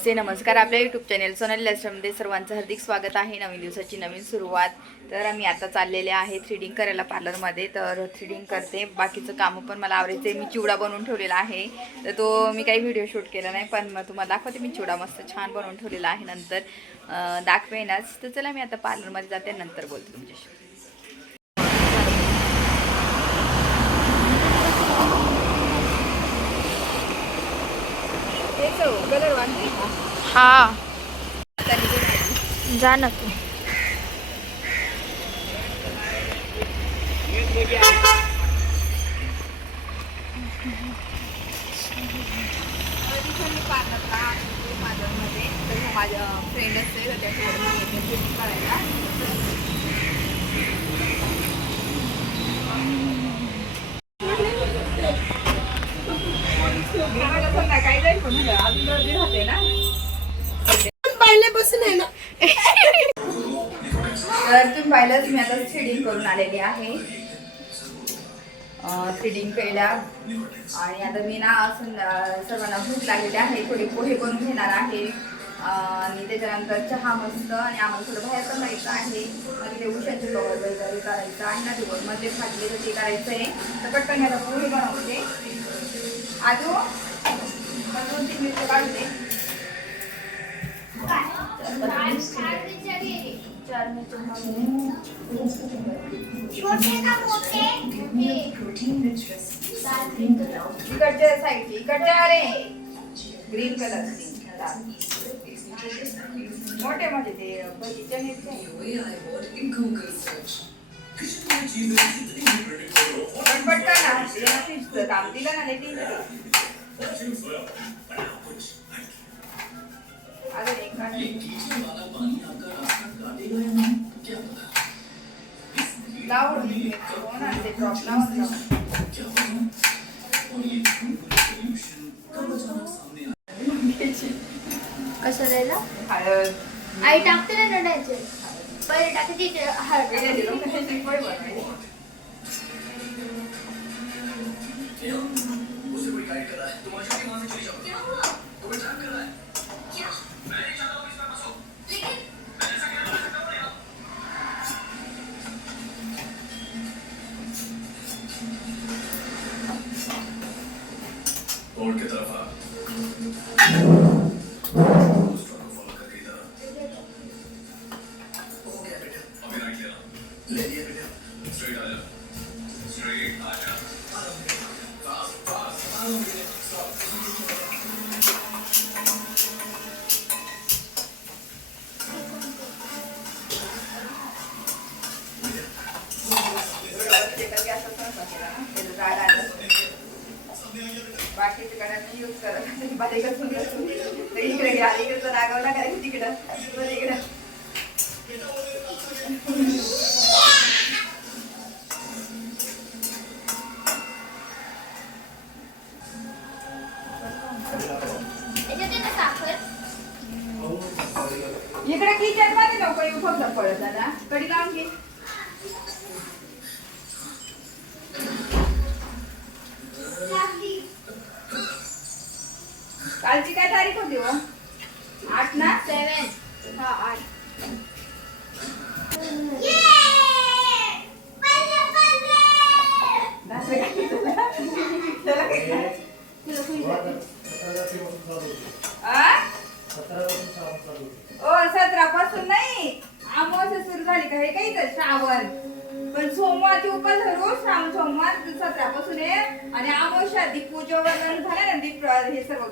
नमस्ते नमस्कार. आपल्या YouTube channel Sonali लाईफस्टाईलमध्ये सर्वांचं हार्दिक स्वागत आहे. नवीन दिवसाची नवीन सुरुवात. तर आम्ही आता चाललेले आहे थ्रेडिंग करायला पार्लरमध्ये. तर थ्रेडिंग करते, बाकीचं कामं पण मला आवरायचं आहे. मी चिवडा बनवून ठेवलेला आहे, तर तो मी काही व्हिडिओ शूट केला नाही, पण मग तुम्हाला दाखवते. मी चिवडा मस्त छान बनवून ठेवलेला आहे, नंतर दाखवेनच. तर चला मी आता पार्लरमध्ये जाते, नंतर बोलते तुमच्याशी. कलर वाटते हा जा ना तू. पार्लरमध्ये तर माझ्या फ्रेंडच आहे, तर त्याच्यावर मी येते करायला. संध्याकाळी जाईल, पण अजून गर्दी राहते ना, पहिल्यापासून आहे ना. तर तुम्ही पाहिलंच मी आता थ्रेडिंग करून आलेली आहे. थ्रेडिंग केल्या आणि आता मी ना असं सर्वांना भूक लागलेली आहे, थोडी पोहे बनवून घेणार आहे आणि त्याच्यानंतर चहा मस्त. आणि आम्हाला थोडं बाहेर पण जायचं आहे, मग ते उशाचे कवर वगैरे करायचं आणि ना दिवस मध्ये फाटले तर ते करायचं आहे. तर पटकन आता पोहे बनवते. आजू 2-3 मिनिटं काढते. 4 इकडच्या साईड, इकडच्या अरे ग्रीन कलर मोठे मोठे ते भजीच्या पटकन ना काम दिलं ना लेटी कसं द्यायला हळद आई टाकते ना नटायचे पहिले टाकायची हळद. और की तरफ आ ले लिया बेटा, स्ट्रेट आ जा, स्ट्रेट आ जा, फास्ट फास्ट बाकीचे कडे यूज करत बारीकच इकडे घ्या, इकडचं रागवला करायचं तिकडं इकडं. इकडे किचन मध्ये नको येऊ, फक्त पडत दादा कडी लावून घे. कालची काय तारीख होती व 8 ना 7 हा 8. ओ 17 पासून नाही, अमावस्या सुरू झाली का हे काही तर श्रावण, पण सोमवारची उपास धरू श्रावण सोमवार 17 पासून आहे. आणि अमावस्या दीपूजा वरण झालं ना, दीप हे सर्व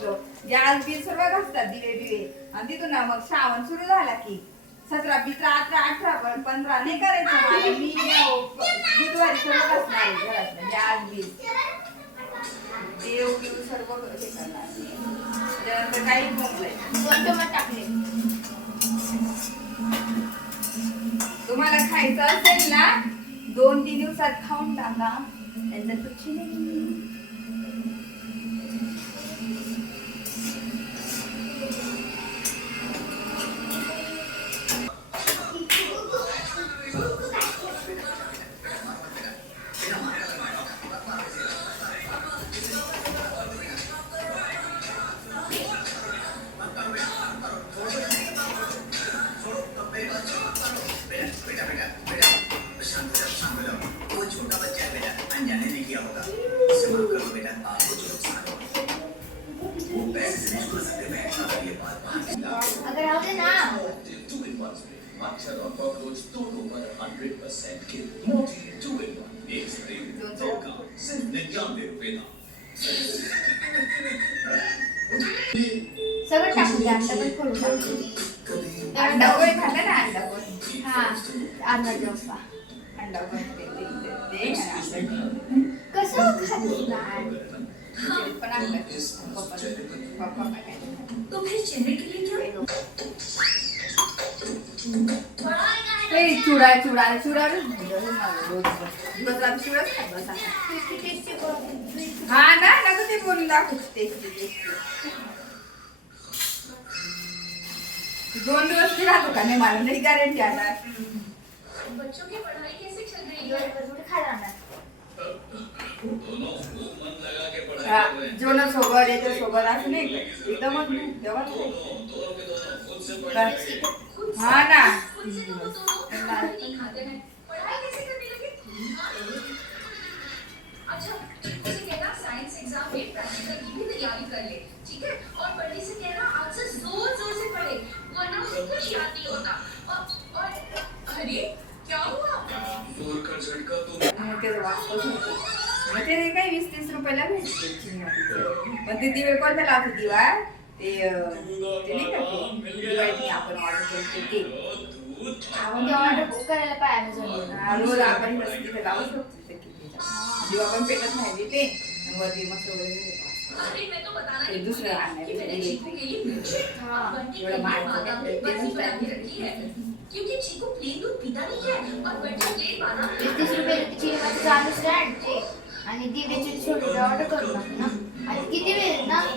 गॅस बी सर्व घासतात दिवे बिवे, आणि तिथून ना मग श्रावण सुरू झाला की 17, 17, 18 पण 15 नाही करायचं. मी बुधवारी सर्व घासणार आहे घरातलं गॅस बी देव बिव सर्व हे करणार. त्यानंतर काही बोंबलंय टाकले. तुम्हाला खायचं असेल ना 2-3 दिवसात खाऊन टाका, नंतर तुझी नाही. क्या होगा उसे माफ कर दो बेटा आपको जो नुकसान हो वो पैसे से नहीं छुड़ा सकते मैं अगर ये बात बाहर अगर आओगे ना टू इन वन मच्छर और कॉकरोच दोनों पर 100% किल टू इन वन एक स्प्रे दो काम सिर्फ 99 रुपए का सगळं टाकून द्या अंडा पण फोडून टाकून अंडा पोळी खाल्लं ना अंडा पोळी हा अंडा डोसा अंडा पोळी ते कसं खाते पण आणलं पप्पा काय तो फिर चेहरे के लिए क्या चुडा चुडा चुडा दिवस चुडाच खात बसा हा ना नको ते बोलून दाखवते टेस्टी टेस्टी 2 दिवस की राहतो का नाही मला नाही गॅरंटी आता बच्चों की पढ़ाई कैसे चल रही है खाणार दोनों खूप मन लगा के पढ़ाई हा, कर रहे हैं जेवणा सोबत याच्या सोबत असं नाही का? एकदमच जेवण दोनों के दोनों खुद से पढ़ने लगे खुद से हाँ ना। खुद से वो दोनों खाना नहीं खाते हैं पढ़ाई कैसे करने लगे अच्छा उसे कहना साइंस एग्जाम में प्रैक्टिकल की भी तैयारी कर ले ठीक है और पढ़ने से कहना आज से जोर जोर से पढ़े वरना उसे कुछ याद नहीं होता और अरे क्या हुआ जोर का झटका तो मग त्याचं वापस होतं. मग ते काही 20-30 रुपयाला भेटते चिंगमातीचं. पण ते दिवे कोणत्या लावते दिवा ते नाही का ते दिवाळीत आपण ऑर्डर केलं ते म्हणजे ऑर्डर बुक करायला पाहिजे Amazon रोज आपण तिथे लावू शकतो ते कितीचा. दिवा पण पेटत नाही ते आणि वरती मस्त वगैरे अरे मैं तो बताना ये नहीं दूसरे भूली आने कि वाले मैंने चीकू के लिए मिल्कशेक हाँ, और बंटी के थोड़ा लिए बाहर बादाम से की बर्फी टेस्ट बना के रखी है क्योंकि चीकू प्लेन दूध पीता नहीं है और बंटी प्लेन बादाम 30 रुपये चिलीमध्ये चालूच राहते आणि दिव्याची छोटी ऑर्डर करू ना आणि किती वेळ आहेत ना तो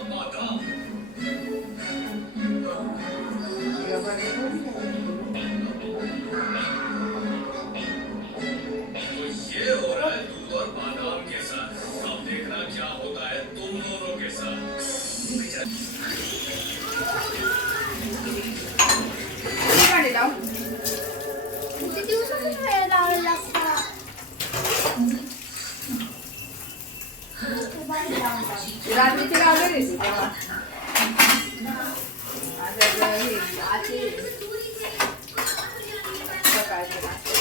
ये हो रहा है दूध और बादाम के साथ अब देखना क्या होता है तुम दोनों के साथ भांडी लाव किती दिवसांनी वेळ लावायला लागता रात्रीची लावलेली ती तेव्हा आता हे आजची सकाळची नाश्ता.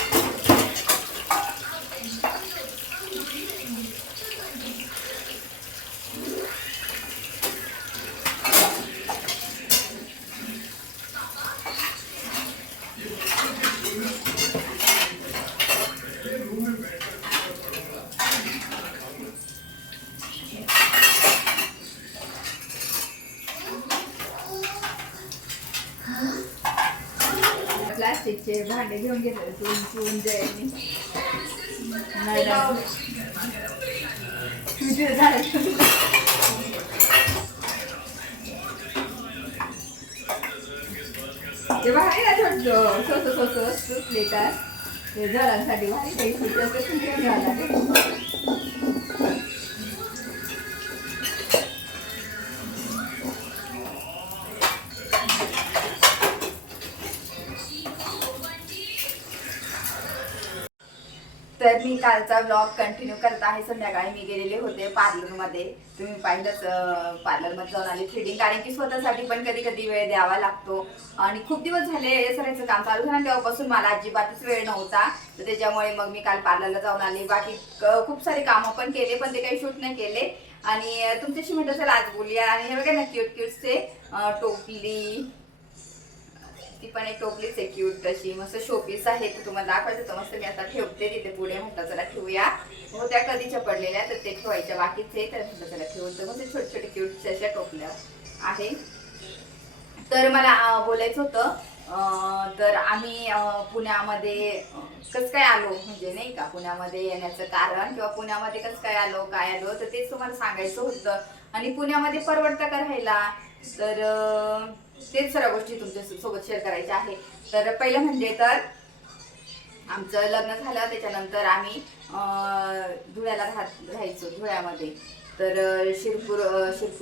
प्लास्टिकचे भांडे घेऊन घेतले चुन जयनी नाही तुझे झालं ते भारी ना छोटं स्वस्त सुचले का ते झाडांसाठी भारी काही सुचत घेऊन घ्यावं तर मी कालचा व्लॉग कंटिन्यू करत आहे. संध्याकाळी मी गेलेले होते पार्लरमध्ये. तुम्ही पाहिलंच पार्लरमध्ये जाऊन आले थ्रेडिंग, कारण की स्वतःसाठी पण कधी कधी वेळ द्यावा लागतो आणि खूप दिवस झाले सरायचं काम चालू झालं तेव्हापासून मला अजिबातच वेळ नव्हता. तर त्याच्यामुळे मग मी काल पार्लरला जाऊन आले. बाकी खूप सारे कामं पण केले पण ते काही शूट नाही केले आणि तुमच्याशी म्हटलं चला आज बोलूया. आणि हे बघा ना क्यूट क्यूटचे टोपली, ती पण एक टोपलीच आहे क्यूट तशी मस्त शोपीस आहे. ते तुम्हाला दाखवायचं तर मस्त मी आता ठेवते तिथे पुढे. म्हटलं चला ठेवूया. हो त्या कधीच्या पडलेल्या तर ते ठेवायच्या बाकीच आहे. तर म्हटलं चला ठेवून तर मस्त छोटे छोटे क्यूट अशा टोपल्या आहे. तर मला बोलायचं होतं तर आम्ही पुण्यामध्ये कसं काय आलो म्हणजे नाही का, पुण्यामध्ये येण्याचं कारण किंवा पुण्यामध्ये कसं काय आलो काय आलो तर तेच तुम्हाला सांगायचं होतं. आणि पुण्यामध्ये परवडतं का राहायला तर तेच सर्व गोष्टी तुमच्या सोबत शेअर करायच्या आहे. तर पहिलं म्हणजे तर आमचं लग्न झालं त्याच्यानंतर आम्ही धुळ्याला राहायचो धुळ्यामध्ये. तर शिरपूर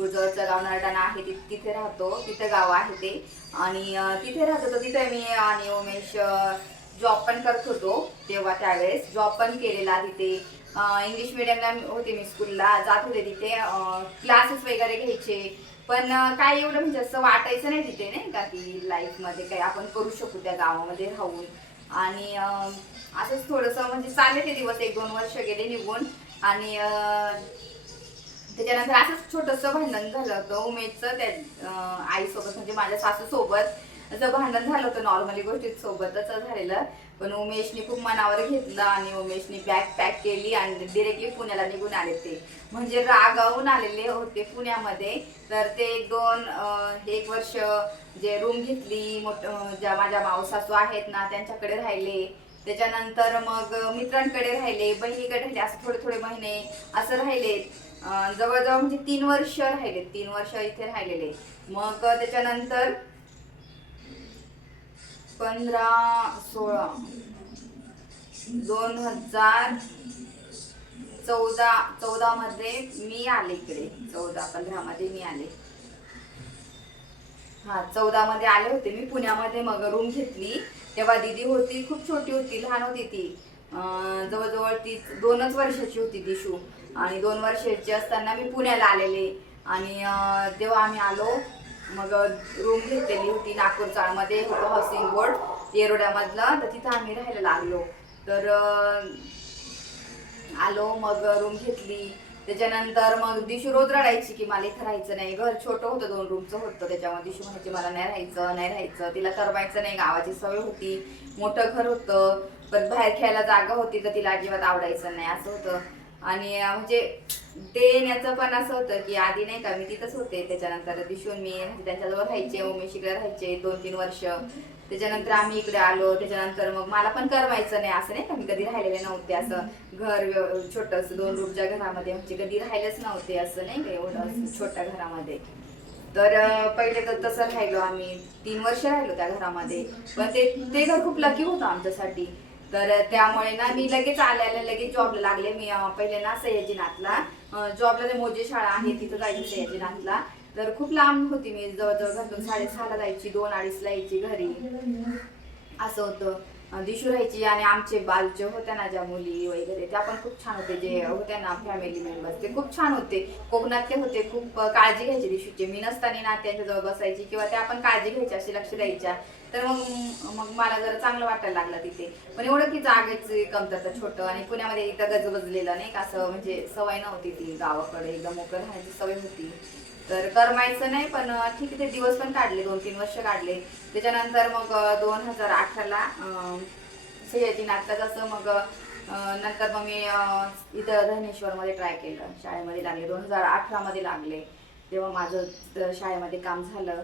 जवळचं गाव नरडाणा आहे तिथे राहतो. तिथे गाव आहे ते आणि तिथे राहतो तर तिथे मी आणि उमेश जॉब पण करत होतो तेव्हा, त्यावेळेस जॉब पण केलेला तिथे. इंग्लिश मिडियमला होते मी, स्कूलला जात होते तिथे, क्लासेस वगैरे घ्यायचे. पण काय एवढं म्हणजे असं वाटायचं नाही तिथे, नाही का, की लाईफमध्ये काही आपण करू शकू त्या गावामध्ये राहून. आणि असंच थोडंसं म्हणजे चालले ते दिवस, 1-2 वर्ष गेले निघून. आणि त्याच्यानंतर असंच छोटंसं भांडण झालं होतं उमेशचं त्या आईसोबत, म्हणजे माझ्या सासूसोबत असं भांडण झालं होतं. नॉर्मली गोष्टीत सोबतच झालेलं. पण उमेशने खूप मनावर घेतलं आणि उमेशने बॅग पॅक केली आणि डिरेक्टली पुण्याला निघून आले ते. म्हणजे रागावून आलेले होते पुण्यामध्ये. तर ते 1 वर्ष जे रूम घेतली, ज्या माझ्या मावसासू आहेत ना त्यांच्याकडे राहिले. त्याच्यानंतर मग मित्रांकडे राहिले, बहिणीकडे राहिले, असं थोडे महिने असं राहिले. जवळजवळ म्हणजे 3 वर्ष राहिले, 3 वर्ष इथे राहिलेले. मग त्याच्यानंतर 2014 मध्ये मी आले इकडे. 14-15 मध्ये मी आले. 14 मध्ये आले होते मी पुण्यामध्ये. मग रूम घेतली तेव्हा दीदी होती, खूप छोटी होती, लहान होती ती. जवळजवळ ती 2च वर्षाची होती दिशू. आणि 2 वर्षाची असताना मी पुण्याला आलेले. आणि तेव्हा आम्ही आलो. मग रूम घेतलेली होती नागपूर चाळमध्ये होतं हाऊसिंग बोर्ड येरोड्यामधलं. तर तिथं आम्ही राहायला लागलो. तर आलो, मग रूम घेतली. त्याच्यानंतर मग दिशू रोज रडायची की मला इथं राहायचं नाही. घर छोटं होतं, 2 रूमचं होतं. त्याच्यामध्ये दिशू म्हणायची मला नाही राहायचं. तिला करमायचं नाही, गावाची सवय होती, मोठं घर होतं, पण बाहेर खेळायला जागा होती, तर तिला अजिबात आवडायचं नाही, असं होतं. आणि म्हणजे ते येण्याचं पण असं होतं की आधी नाही का मी तिथंच होते. त्याच्यानंतर दिशून मी म्हणजे त्यांच्याजवळ राहायचे, उमेश इकडे राहायचे 2-3 वर्ष. त्याच्यानंतर आम्ही इकडे आलो. त्याच्यानंतर मग मला पण करमायचं नाही, असं नाही का मी कधी राहिलेले नव्हते. असं घर छोटंसं 2 रूमच्या घरामध्ये म्हणजे कधी राहिलेच नव्हते, असं नाही का एवढं छोट्या घरामध्ये. तर पहिले तर तसं राहिलो आम्ही, 3 वर्ष राहिलो त्या घरामध्ये. पण ते घर खूप लकी होतं आमच्यासाठी. तर त्यामुळे ना मी लगेच लगेच जॉबला लागले. मी पहिले ना सयाजीनाथला जॉबला, ते मोजे शाळा आहे तिथं जायची सयाजीनाथला. तर खूप लांब होती मी, जवळजवळ घरातून 6:30ला जायची, 2-2:30ला यायची घरी, असं होतं. दिशू राहायची. आणि आमचे बालचे होत्या ना ज्या मुली वगैरे, त्या पण खूप छान होते. जे होत्या ना फॅमिली मेंबर्स, ते खूप छान होते. कोकणातले होते, खूप काळजी घ्यायची दिशूची. मी नसताना ना त्यांच्याजवळ बसायची किंवा त्या पण काळजी घ्यायच्या, अशी लक्ष द्यायच्या. तर मग मला जरा चांगलं वाटायला लागलं तिथे. पण एवढं की जागेची कमतरता, छोटं. आणि पुण्यामध्ये इथं गजबजलेलं नाही का, असं म्हणजे सवय नव्हती ती. गावाकडे एकदम मोकळं राहण्याची सवय होती. तर करमायचं नाही. पण ठीक आहे, ते दिवस पण काढले, 2-3 वर्ष काढले. त्याच्यानंतर मग 2018ला सयाजीनाथला जसं मग नंतर मग मी इथं धनेश्वरमध्ये ट्राय केलं. शाळेमध्ये लागले, 2018 मध्ये लागले. तेव्हा माझं शाळेमध्ये काम झालं.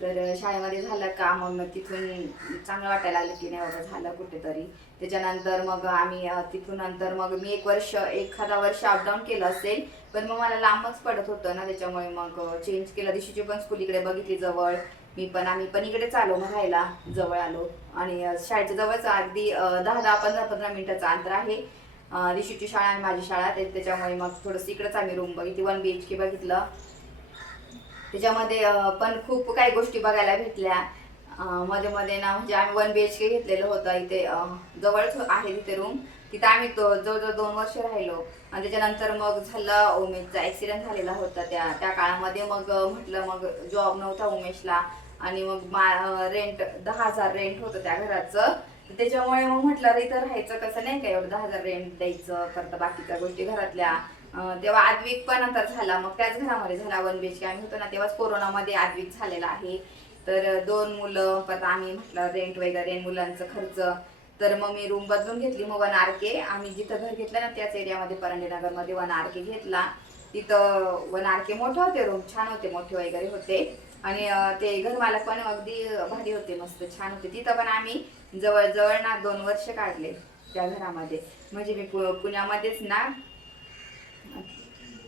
तर शाळेमध्ये झालं काम, मग तिथून चांगलं वाटायला लागलं की नाही बाबा झालं कुठेतरी. त्याच्यानंतर मग आम्ही तिथून नंतर मग मी एखादा वर्ष अपडाऊन केलं असेल. पण मग मला लांबच पडत होतं ना, त्याच्यामुळे मग चेंज केलं. दिशूची पण स्कूल इकडे बघितली जवळ. आम्ही पण इकडेच आलो, मग राहायला जवळ आलो. आणि शाळेच्या जवळच अगदी 10-15 मिनिटाचं अंतर आहे दिशूची शाळा आणि माझी शाळा. त्याच्यामुळे मग थोडंसं इकडेच आम्ही रूम बघितली, 1 BHK बघितलं. त्याच्यामध्ये पण खूप काही गोष्टी बघायला भेटल्या. मध्ये ना म्हणजे आम्ही 1 BHK घेतलेलं होतं इथे, जवळच आहे तिथे रूम. तिथं आम्ही जवळजवळ 2 वर्ष राहिलो. आणि त्याच्यानंतर मग झालं, उमेशचा ॲक्सिडेंट झालेला होता त्या काळामध्ये. मग म्हटलं, मग जॉब नव्हता उमेशला. आणि मग रेंट 10,000 रेंट होतं त्या घराचं. त्याच्यामुळे मग म्हटलं इथं राहायचं कसं, नाही का एवढं 10,000 रेंट द्यायचं, करता बाकीच्या गोष्टी घरातल्या. तेव्हा आद्विक पण नंतर झाला, मग त्याच घरामध्ये झाला. 1 BHK आम्ही होतो ना, तेव्हाच कोरोनामध्ये आद्विक झालेला आहे. तर 2 मुलं, परत आम्ही म्हटलं रेंट वगैरे, मुलांचं खर्च. तर मग मी रूम बदलून घेतली. मग 1 RK आम्ही जिथं घर घेतलं ना त्याच एरियामध्ये, परंडीनगरमध्ये 1 RK घेतला. तिथं 1 RK मोठे होते रूम, छान होते, मोठे वगैरे होते. आणि ते घरमालक पण अगदी भारी होते, मस्त छान होते. तिथं पण आम्ही जवळजवळ ना 2 वर्ष काढले त्या घरामध्ये. म्हणजे मी पुण्यामध्येच ना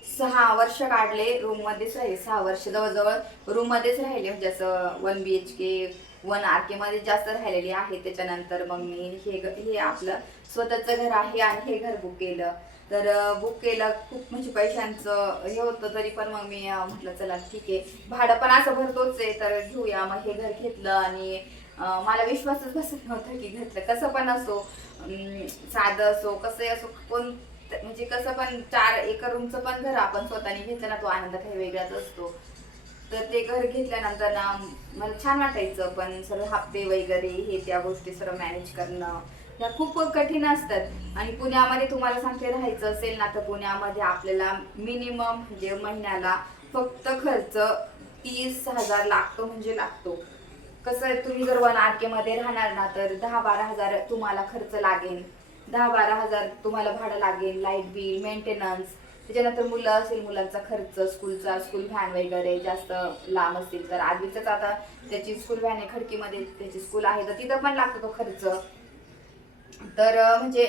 6 वर्ष काढले, रूम मध्येच राहिले. 6 वर्ष जवळजवळ रूम मध्येच राहिले. म्हणजे असं 1 BHK 1 RK मध्ये जास्त राहिलेली आहे. त्याच्यानंतर मग मी हे आपलं स्वतःचं घर आहे आणि हे घर बुक केलं. तर बुक केलं, खूप म्हणजे पैशांचं हे होतं. तरी पण मग मी म्हटलं चला ठीक आहे, भाडं पण असं भरतोच आहे तर घेऊया. मग हे घर घेतलं आणि मला विश्वासच बसत नव्हता की घेतलं. कसं पण असो, साधं असो कसंही असो, म्हणजे कसं पण 4 एकर रूमचं पण घर आपण स्वतःने घेतलं ना, तो आनंद काही वेगळाच असतो. तर ते घर घेतल्यानंतर ना मला छान वाटायचं, पण सर्व हप्ते वगैरे हे त्या गोष्टी सर्व मॅनेज करणं ह्या खूप कठीण असतात. आणि पुण्यामध्ये तुम्हाला सांगते, राहायचं असेल ना तर पुण्यामध्ये आपल्याला मिनिमम म्हणजे महिन्याला फक्त खर्च 30,000 लागतो म्हणजे लागतो. कसं आहे, तुम्ही जर 1 RK मध्ये राहणार ना तर 10-12 हजार तुम्हाला खर्च लागेल. 10-12 हजार तुम्हाला भाडं लागेल, लाईट बिल, मेंटेनन्स. त्याच्यानंतर मुलं असेल, मुलांचा खर्च, स्कूल व्हॅन वगैरे जास्त लांब असतील तर आधीच आता त्याची स्कूल व्हॅन आहे, खडकीमध्ये त्याची स्कूल आहे तर तिथं पण लागतो तो खर्च. तर म्हणजे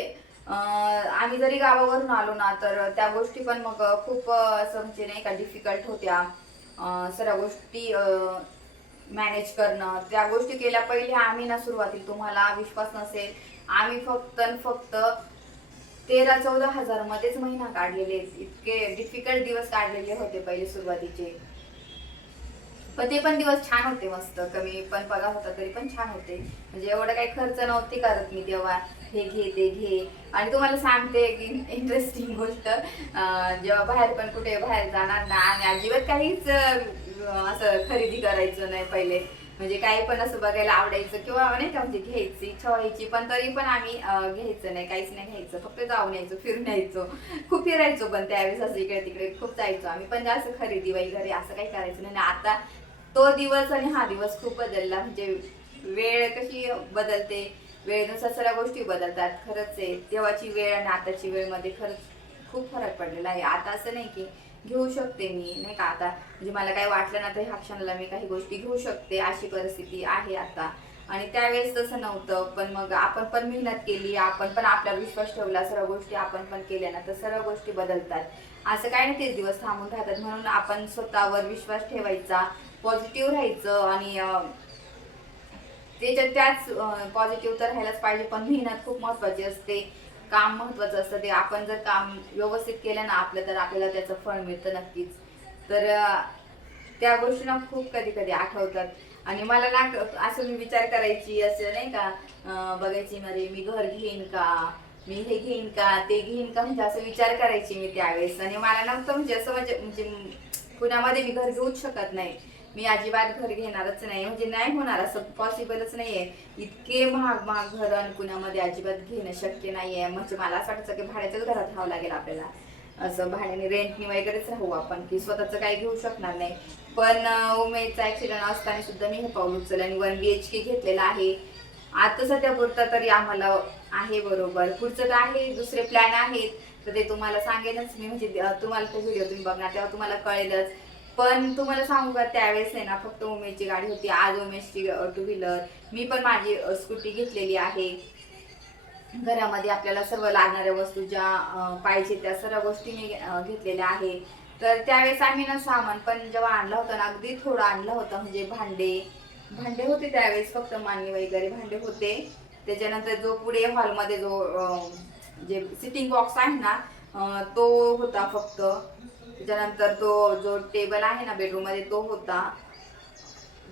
आम्ही जरी गावावरून आलो ना तर त्या गोष्टी पण मग खूप असं म्हणजे नाही का डिफिकल्ट होत्या. सर्व गोष्टी मॅनेज करणं, त्या गोष्टी केल्या पहिल्या आम्ही ना सुरुवातीला, तुम्हाला विश्वास नसेल, आम्ही फक्त 13-14 हजार मध्येच महिना काढलेले. इतके डिफिकल्ट दिवस काढलेले होते पहिले सुरुवातीचे. पण ते पण दिवस छान होते, मस्त. कमी पण पगार होता तरी पण छान होते. म्हणजे एवढं काही खर्च नव्हती करत मी तेव्हा, हे घे ते घे. आणि तुम्हाला सांगते की इंटरेस्टिंग गोष्ट, जेव्हा बाहेर पण कुठे बाहेर जाणार ना, आणि अजिबात काहीच असं खरेदी करायचं नाही पहिले. म्हणजे काही पण असं बघायला आवडायचं किंवा नाही का म्हणजे घ्यायची इच्छा व्हायची, पण तरी पण आम्ही घ्यायचं नाही, काहीच नाही घ्यायचं, फक्त जाऊन यायचो, फिरून यायचो. खूप फिरायचो पण त्यावेळेस, असं इकडे तिकडे खूप जायचो आम्ही, पण जास्त खरेदी वगैरे असं काही करायचं नाही. आता तो दिवस आणि हा दिवस खूप बदलला. म्हणजे वेळ कशी बदलते, वेळेनुसार सर्व गोष्टी बदलतात. खरंच आहे, तेव्हाची वेळ आणि आताची वेळमध्ये खरंच खूप फरक पडलेला आहे. आता असं नाही की घेऊ शकते मी, नाही का, आता म्हणजे मला काही वाटलं ना तर ह्या क्षणाला मी काही गोष्टी घेऊ शकते, अशी परिस्थिती आहे आता. आणि त्यावेळेस तसं नव्हतं. पण मग आपण पण मेहनत केली, आपण पण आपला विश्वास ठेवला, सर्व गोष्टी आपण पण केल्या ना तर सर्व गोष्टी बदलतात. असं काही नाही तेच दिवस थांबून राहतात. म्हणून आपण स्वतःवर विश्वास ठेवायचा, पॉझिटिव्ह राहायचं. आणि त्याच पॉझिटिव्ह तर राहायलाच पाहिजे, पण मेहनत खूप महत्वाची असते, काम महत्वाचं असतं. ते आपण जर काम व्यवस्थित केलं ना आपलं, तर आपल्याला त्याचं फळ मिळतं नक्कीच. तर त्या गोष्टी ना खूप कधी कधी आठवतात. आणि मला ना असं मी विचार करायची, असं नाही का, बघायची मध्ये मी घर घेईन का, मी हे घेईन का, ते घेईन का, म्हणजे असं विचार करायची मी त्यावेळेस. आणि मला नव्हतं म्हणजे असं म्हणजे पुण्यामध्ये मी घर घेऊच शकत नाही, मी अजिबात घर घेणारच नाही, म्हणजे नाही होणार, असं पॉसिबलच नाहीये. इतके महाग घर आणि पुण्यामध्ये अजिबात घेणं शक्य नाहीये. म्हणजे मला असं वाटायचं की भाड्याच्याच घरात राहावं लागेल आपल्याला, असं भाड्याने रेंटनी वगैरेच राहू आपण, की स्वतःचं काही घेऊ शकणार नाही. पण उमेदचा ऍक्सिडेंट असताना सुद्धा मी हे पाऊल उचललं आणि 1 BHK घेतलेला आहे. आता सध्या पुरता तरी आम्हाला आहे बरोबर. पुढचं तर आहे, दुसरे प्लॅन आहेत तर ते तुम्हाला सांगेनच मी. म्हणजे तुम्हाला तो व्हिडिओ तुम्ही बघणार तेव्हा तुम्हाला कळेलच. पण तुम्हाला सांगू का, त्यावेळेस आहे ना फक्त उमेशची गाडी होती, आज उमेशची 2 व्हीलर, मी पण माझी स्कूटी घेतलेली आहे. घरामध्ये आपल्याला सर्व लागणाऱ्या वस्तू ज्या पाहिजे त्या सर्व गोष्टी मी घेतलेल्या आहे. तर त्यावेळेस आम्ही ना सामान पण जेव्हा आणलं होतं ना, अगदी थोडं आणलं होतं. म्हणजे भांडे होते त्यावेळेस, फक्त मान्य वगैरे भांडे होते. त्याच्यानंतर जो पुढे हॉलमध्ये जो जे सिटिंग बॉक्स आहे ना तो होता फक्त. त्याच्यानंतर तो जो टेबल आहे ना बेडरूम मध्ये तो होता.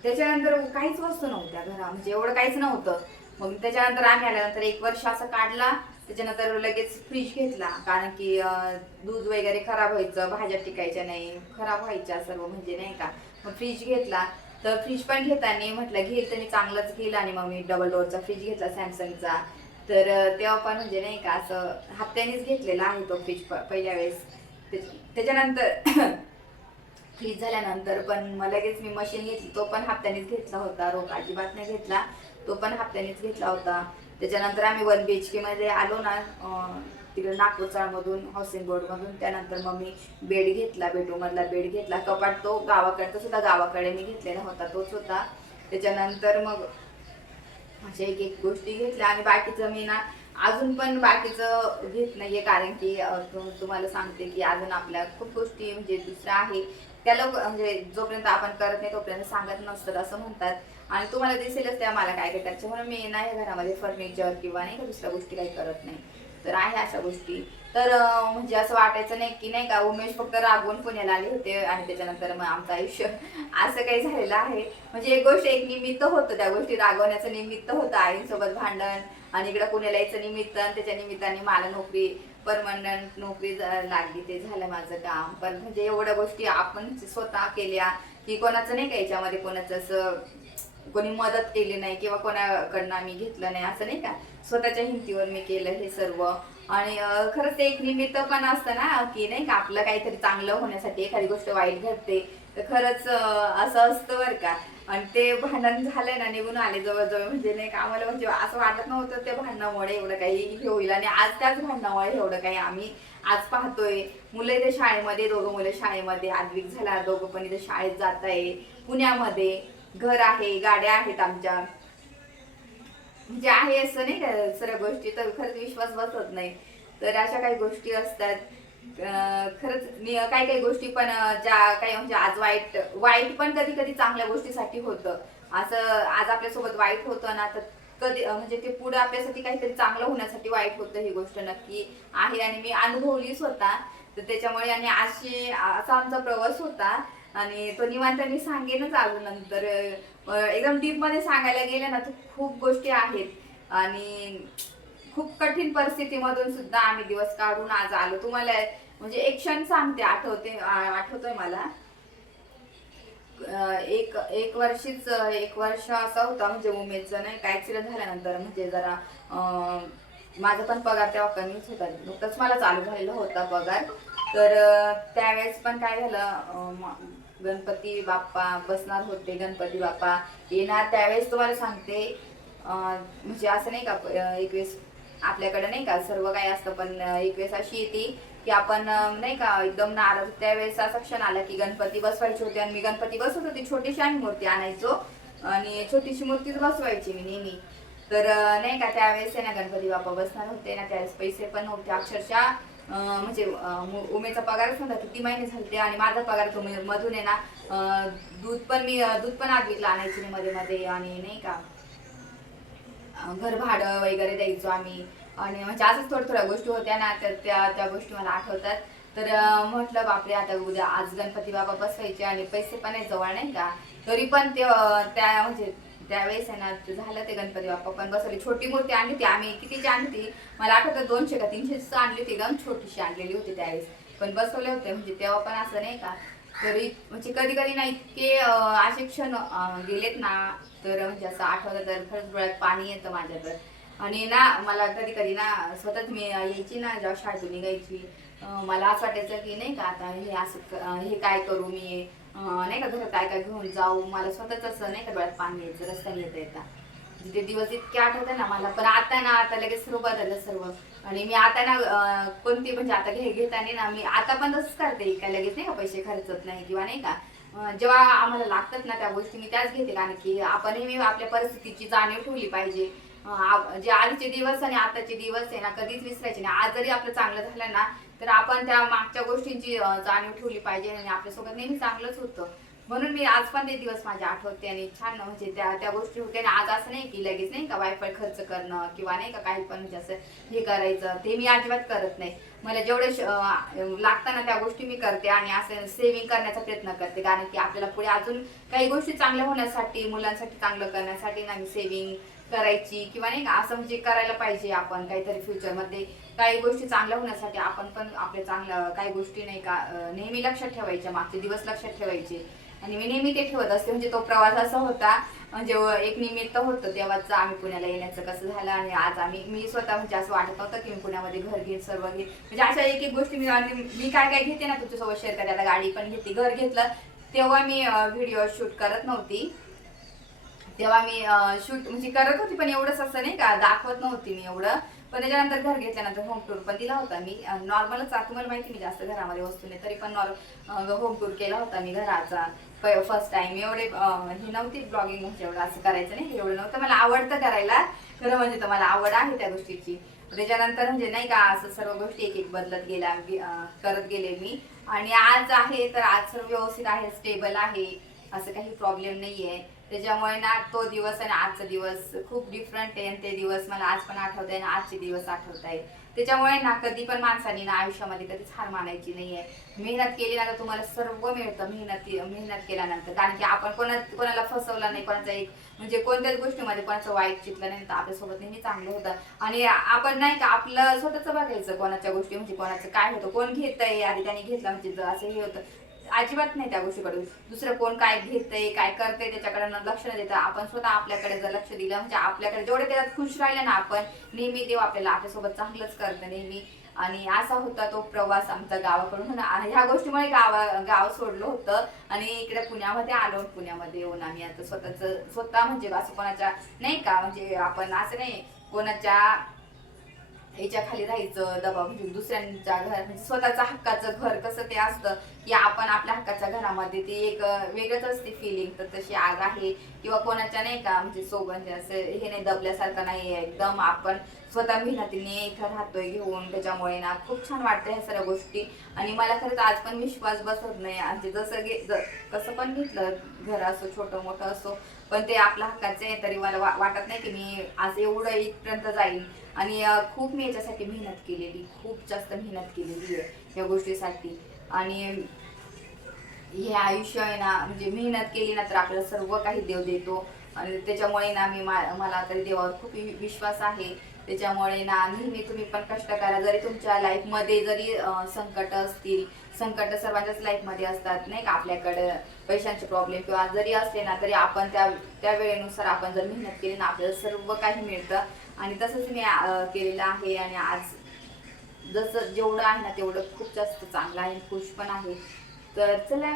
त्याच्यानंतर काहीच वस्तू नव्हत्या घरा, म्हणजे एवढं काहीच नव्हतं. मग त्याच्यानंतर आम्ही आल्यानंतर 1 वर्ष असा काढला. त्याच्यानंतर लगेच फ्रीज घेतला, कारण की दूध वगैरे खराब व्हायचं, भाज्या टिकायच्या नाही, खराब व्हायच्या सर्व, म्हणजे नाही का. मग फ्रीज घेतला. तर फ्रीज पण घेताना म्हटलं घेईल तर मी चांगलंच घेईल, आणि मग मी डबल डोअरचा फ्रीज घेतला सॅमसंगचा. तर तेव्हा पण म्हणजे नाही का असं हप्त्यानेच घेतलेला आहे तो फ्रीज पहिल्या वेळेस. त्याच्यानंतर फ्रीज झाल्यानंतर पण लगेच मी मशीन घेतली, तो पण हप्त्यानेच घेतला होता, रोख अजिबात नाही घेतला, तो पण हप्त्यानेच घेतला होता. त्याच्यानंतर आम्ही 1 BHK मध्ये आलो ना, तिकडे नागपूरचाळमधून, हाऊसिंग बोर्डमधून. त्यानंतर मग मी बेड घेतला, बेडरूममधला बेड घेतला. कपाट तो गावाकडचा सुद्धा गावाकडे मी घेतलेला होता, तोच होता. त्याच्यानंतर मग अशा एक गोष्टी घेतल्या. आणि बाकीचं मी ना अजून पण बाकीचं घेत नाहीये, कारण की तुम्हाला सांगते की अजून आपल्या खूप गोष्टी म्हणजे दुसऱ्या आहे त्या लोक, म्हणजे जोपर्यंत आपण करत नाही तोपर्यंत सांगत नसतात असं म्हणतात. आणि तुम्हाला दिसेलच त्या मला काय करायचं, म्हणून मी नाही घरामध्ये फर्निचर किंवा नाही का दुसऱ्या गोष्टी काही करत नाही. तर आहे अशा गोष्टी. तर म्हणजे असं वाटायचं नाही की नाही का उमेश फक्त रागवून पुण्याला आले होते आणि त्याच्यानंतर मग आमचं आयुष्य असं काही झालेलं आहे. म्हणजे एक गोष्ट एक निमित्त होतं, त्या गोष्टी रागवण्याचं निमित्त होतं आईसोबत भांडण आणि इकडं पुण्याला यायचं निमित्त, आणि त्याच्या निमित्ताने मला नोकरी परमनंट नोकरी लागली, ते झालं माझं काम. पण म्हणजे एवढ्या गोष्टी आपण स्वतः केल्या की कोणाचं नाही का याच्यामध्ये कोणाचं असं कोणी मदत केली नाही किंवा कोणाकडनं आम्ही घेतलं नाही, असं नाही का, स्वतःच्या हिमतीवर मी केलं हे सर्व. आणि खरंच ते एक निमित्त पण असतं ना की नाही का आपलं काहीतरी चांगलं होण्यासाठी एखादी गोष्ट वाईट घडते, तर खरंच असं असतं बरं का. आणि ते भांडण झालंय ना, निघून आले जवळजवळ, म्हणजे नाही का आम्हाला म्हणजे असं वाटत नव्हतं त्या भांडणामुळे एवढं काही हे होईल, आणि आज त्याच भांडणामुळे एवढं काही आम्ही आज पाहतोय. मुलं इथे शाळेमध्ये, दोघं मुलं शाळेमध्ये, आद्विक झाला, दोघं पण इथे शाळेत जात आहे पुण्यामध्ये, घर आहे, गाड्या आहेत आमच्या, म्हणजे आहे असं नाही का सर्व गोष्टी. तर खरंच विश्वास बसत नाही. तर अशा काही गोष्टी असतात. खरंच काही काही गोष्टी पण ज्या काही म्हणजे आज वाईट पण कधी कधी चांगल्या गोष्टीसाठी होतं. असं आज आपल्यासोबत वाईट होतं ना, तर कधी म्हणजे ते पुढे आपल्यासाठी काहीतरी चांगलं होण्यासाठी वाईट होतं, ही गोष्ट नक्की आहे आणि मी अनुभवली स्वतः. तर त्याच्यामुळे आणि असा आमचा प्रवास होता आणि तो निवांत मी सांगेनच अजून नंतर. एकदम डीप मध्ये सांगायला गेले ना तर खूप गोष्टी आहेत आणि खूप कठीण परिस्थितीमधून सुद्धा आम्ही दिवस काढून आज आलो. तुम्हाला म्हणजे एक क्षण सांगते, आठवतोय मला. एक वर्ष असा होता म्हणजे उमेदचं नाही का ऍक्सिडेंट झाल्यानंतर, म्हणजे जरा माझा पण पगार तेव्हा कमीच होता, नुकताच मला चालू झालेला होता पगार. तर त्यावेळेस पण काय झालं, गणपती बाप्पा बसणार होते, गणपती बाप्पा येणार त्यावेळेस तुम्हाला सांगते, म्हणजे असं नाही का एक वेळेस आपल्याकडे नाही का सर्व काही असतं, पण एक वेळेस अशी येते की आपण नाही का एकदम नाराज. त्यावेळेस असा क्षण आला की गणपती बसवायचे होते आणि मी गणपती बसवत होते, छोटीशी आम्ही मूर्ती आणायचो आणि छोटीशी मूर्तीच बसवायची मी नेहमी. तर नाही का त्यावेळेस आहे ना गणपती बाप्पा बसणार होते ना, त्यावेळेस पैसे पण नव्हते अक्षरशः. म्हणजे उमेचा पगारच नव्हता, किती महिने झाले, आणि माझा पगार तो मधून आहे ना दूध पण आदवीतला आणायची मध्ये मध्ये, आणि नाही का घर भाडं वगैरे द्यायचो आम्ही. आणि म्हणजे असंच थोड्या गोष्टी होत्या ना, तर त्या गोष्टी मला आठवतात. तर म्हटलं बापरे, आता उद्या आज गणपती बाबा बसवायचे आणि पैसे पण आहे जवळ नाही का, तरी पण ते त्या म्हणजे त्यावेळेस आहे ना झालं ते गणपती बाप्पा पण बसवली. छोटी मूर्ती आणली होती आम्ही, कितीची आणली ती मला आठवतं, 200 का 300 आणली होती, एकदम छोटीशी आणलेली होती त्यावेळेस, पण बसवले होते. म्हणजे तेव्हा पण असं नाही का, तरी म्हणजे कधी कधी ना इतके असे क्षण गेलेत ना, तर म्हणजे असं आठवलं तर खरंच डोळ्यात पाणी येतं माझ्या तर. आणि ना मला कधी कधी ना स्वतःच मी यायची ना जेव्हा शाळेतून निघायची, मला असं वाटायचं की नाही का आता हे असं हे काय करू मी, नाही का घरात काय काय घेऊन जाऊ, मला स्वतःच असं नाही का डोळ्यात पाणी यायचं रस्त्याने येता. ते दिवस इतके आठवते ना मला. पण आता लगेच सर्व बदललं सर्व. आणि मी आता ना कोणती म्हणजे आता घेताना ना मी आता पण तसंच करते, काय लगेच नाही का पैसे खर्चत नाही किंवा नाही का जेव्हा आम्हाला लागतात ना त्या गोष्टी मी त्याच घेते, कारण की आपण नेहमी आपल्या परिस्थितीची जाणीव ठेवली पाहिजे. जे आधीचे दिवस आणि आताचे दिवस आहे ना कधीच विसरायचे नाही. आज जरी आपलं चांगलं झालं ना, तर आपण त्या मागच्या गोष्टींची जाणीव ठेवली पाहिजे आणि आपल्यासोबत नेहमी चांगलंच होतं. म्हणून मी आज पण ते दिवस माझे आठवते आणि छान म्हणजे त्या गोष्टी होत्या. आणि आज असं नाही की लगेच नाही का वायफाय खर्च करणं किंवा नाही का काही पण म्हणजे असं हे करायचं, ते मी अजिबात करत नाही. मला जेवढे लागतं ना त्या गोष्टी मी करते आणि असं सेव्हिंग करण्याचा प्रयत्न करते, कारण की आपल्याला पुढे अजून काही गोष्टी चांगल्या होण्यासाठी, मुलांसाठी चांगलं करण्यासाठी ना मी सेव्हिंग करायची किंवा नाही का असं म्हणजे करायला पाहिजे. आपण काहीतरी फ्युचरमध्ये काही गोष्टी चांगल्या होण्यासाठी आपण पण आपल्या चांगल्या काही गोष्टी नाही का नेहमी लक्षात ठेवायच्या, मागचे दिवस लक्षात ठेवायचे. आणि मी नेहमी ते ठेवत असते. म्हणजे तो प्रवास असा होता, म्हणजे एक निमित्त होतं तेव्हाच आम्ही पुण्याला येण्याचं कसं झालं. आणि आज मी स्वतः म्हणजे असं वाटत नव्हतं की मी पुण्यामध्ये घर घेईन, सर्व घेईन. म्हणजे अशा एक एक गोष्टी मी काय काय घेते ना तुमच्यासोबत शेअर करते. आता गाडी पण घेतली, घर घेतलं, तेव्हा मी व्हिडिओ शूट करत नव्हती. तेव्हा मी शूट म्हणजे करत होती, पण एवढंच असं नाही का दाखवत नव्हती मी एवढं. पण त्याच्यानंतर घर घेतल्यानंतर होम टूर पण दिला होता मी. नॉर्मलच तुम्हाला माहिती मी जास्त घरामध्ये वस्तू नाही, तरी पण होम टूर केला होता मी घराचा फर्स्ट टाइम. एवढे हे नव्हती ब्लॉगिंग म्हणजे एवढं असं करायचं नाही, एवढं नव्हतं. मला आवडतं करायला खरं म्हणजे, तर मला आवड आहे त्या गोष्टीची. त्याच्यानंतर म्हणजे नाही का असं सर्व गोष्टी एक एक बदलत गेल्या, करत गेले मी. आणि आज आहे तर आज सर्व व्यवस्थित आहे, स्टेबल आहे, असं काही प्रॉब्लेम नाहीये. त्याच्यामुळे ना तो दिवस आणि आजचा दिवस खूप डिफरंट आहे आणि ते दिवस मला आज पण आठवत आहे आणि आजचे दिवस आठवत आहे. त्याच्यामुळे ना कधी पण माणसाने ना आयुष्यामध्ये कधीच हार मानायची नाहीये. मेहनत केली ना तर तुम्हाला सर्व मिळतं मेहनत केल्यानंतर. कारण की आपण कोणाला फसवलं नाही, कोणाचा एक म्हणजे कोणत्याच गोष्टीमध्ये कोणाचं वाईट चितलं नाही तर आपल्यासोबत नेहमी चांगलं होतं. आणि आपण नाही का आपलं स्वतःच बघायचं कोणाच्या गोष्टी म्हणजे कोणाचं काय होतं, कोण घेतंय आधी त्याने घेतलं म्हणजे असं हे होतं. अजिबात नाही त्या गोष्टीकडे. दुसरं कोण काय घेतंय काय करतंय त्याच्याकडे लक्ष न देता आपण स्वतः आपल्याकडे जर लक्ष दिलं म्हणजे आपल्याकडे जेवढे त्याच्यात खुश राहिलं ना आपण नेहमी देव आपल्याला आपल्यासोबत चांगलंच करतं नेहमी. आणि असा होता तो प्रवास आमचा गावाकडून. ह्या गोष्टीमुळे गाव सोडलं होतं आणि इकडे पुण्यामध्ये आलो. पुण्यामध्ये येऊन आम्ही आता स्वतः म्हणजे असं कोणाच्या नाही का म्हणजे आपण असं नाही कोणाच्या याच्या खाली राहायचं दबाव म्हणजे दुसऱ्यांच्या घर म्हणजे स्वतःच्या हक्काचं घर कसं ते असतं की आपण आपल्या हक्काच्या घरामध्ये ती एक वेगळंच असते फिलिंग. तर तशी आग आहे किंवा कोणाच्या नाही का म्हणजे सोबत असं हे नाही दबल्यासारखं नाही एकदम आपण स्वतः मेहनतीने इथं राहतोय घेऊन. त्याच्यामुळे ना खूप छान वाटतं ह्या सगळ्या गोष्टी. आणि मला खरंच आज पण विश्वास बसत नाही म्हणजे कसं पण घेतलं घर असो छोटं मोठं असो पण ते आपल्या हक्काचं आहे तरी मला वाटत नाही की मी आज एवढं इथपर्यंत जाईल. आणि खूप मी याच्यासाठी मेहनत केलेली, खूप जास्त मेहनत केलेली आहे या गोष्टीसाठी. आणि हे आयुष्य आहे ना म्हणजे मेहनत केली ना तर आपल्याला सर्व काही देव देतो. आणि त्याच्यामुळे ना मला तरी देवावर खूप विश्वास आहे. त्याच्यामुळे ना नेहमी तुम्ही पण कष्ट करा. जरी तुमच्या लाईफमध्ये जरी संकट असतील, संकट सर्वांच्याच लाईफमध्ये असतात नाही का. आपल्याकडे पैशांचे प्रॉब्लेम किंवा जरी असले ना तरी आपण त्या वेळेनुसार आपण जर मेहनत केली ना आपल्याला सर्व काही मिळतं. आणि तसंच मी केलेलं आहे. आणि आज जसं जेवढं आहे ना तेवढं खूप जास्त चांगलं आहे, खुश पण आहे. तर चला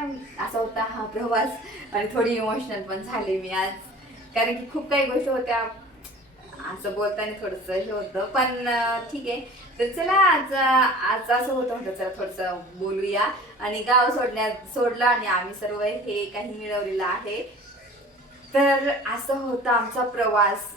असा होता हा प्रवास. आणि थोडी इमोशनल पण झाले मी आज कारण की खूप काही गोष्टी होत्या असं बोलताना थोडंसं हे होतं पण ठीक आहे. तर चला आज असं होतं चला थोडंसं बोलूया. आणि गाव सोडलं आणि आम्ही सर्व हे काही मिळवलेलं आहे. तर असं होतं आमचा प्रवास.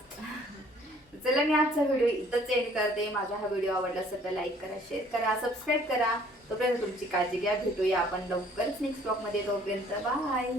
चला मी आजचा व्हिडिओ इथंच एंड करते. माझा हा व्हिडिओ आवडला असेल तर लाईक करा, शेअर करा, सबस्क्राईब करा. तोपर्यंत तुमची काळजी घ्या. भेटूया आपण लवकरच नेक्स्ट ब्लॉगमध्ये. तोपर्यंत बाय.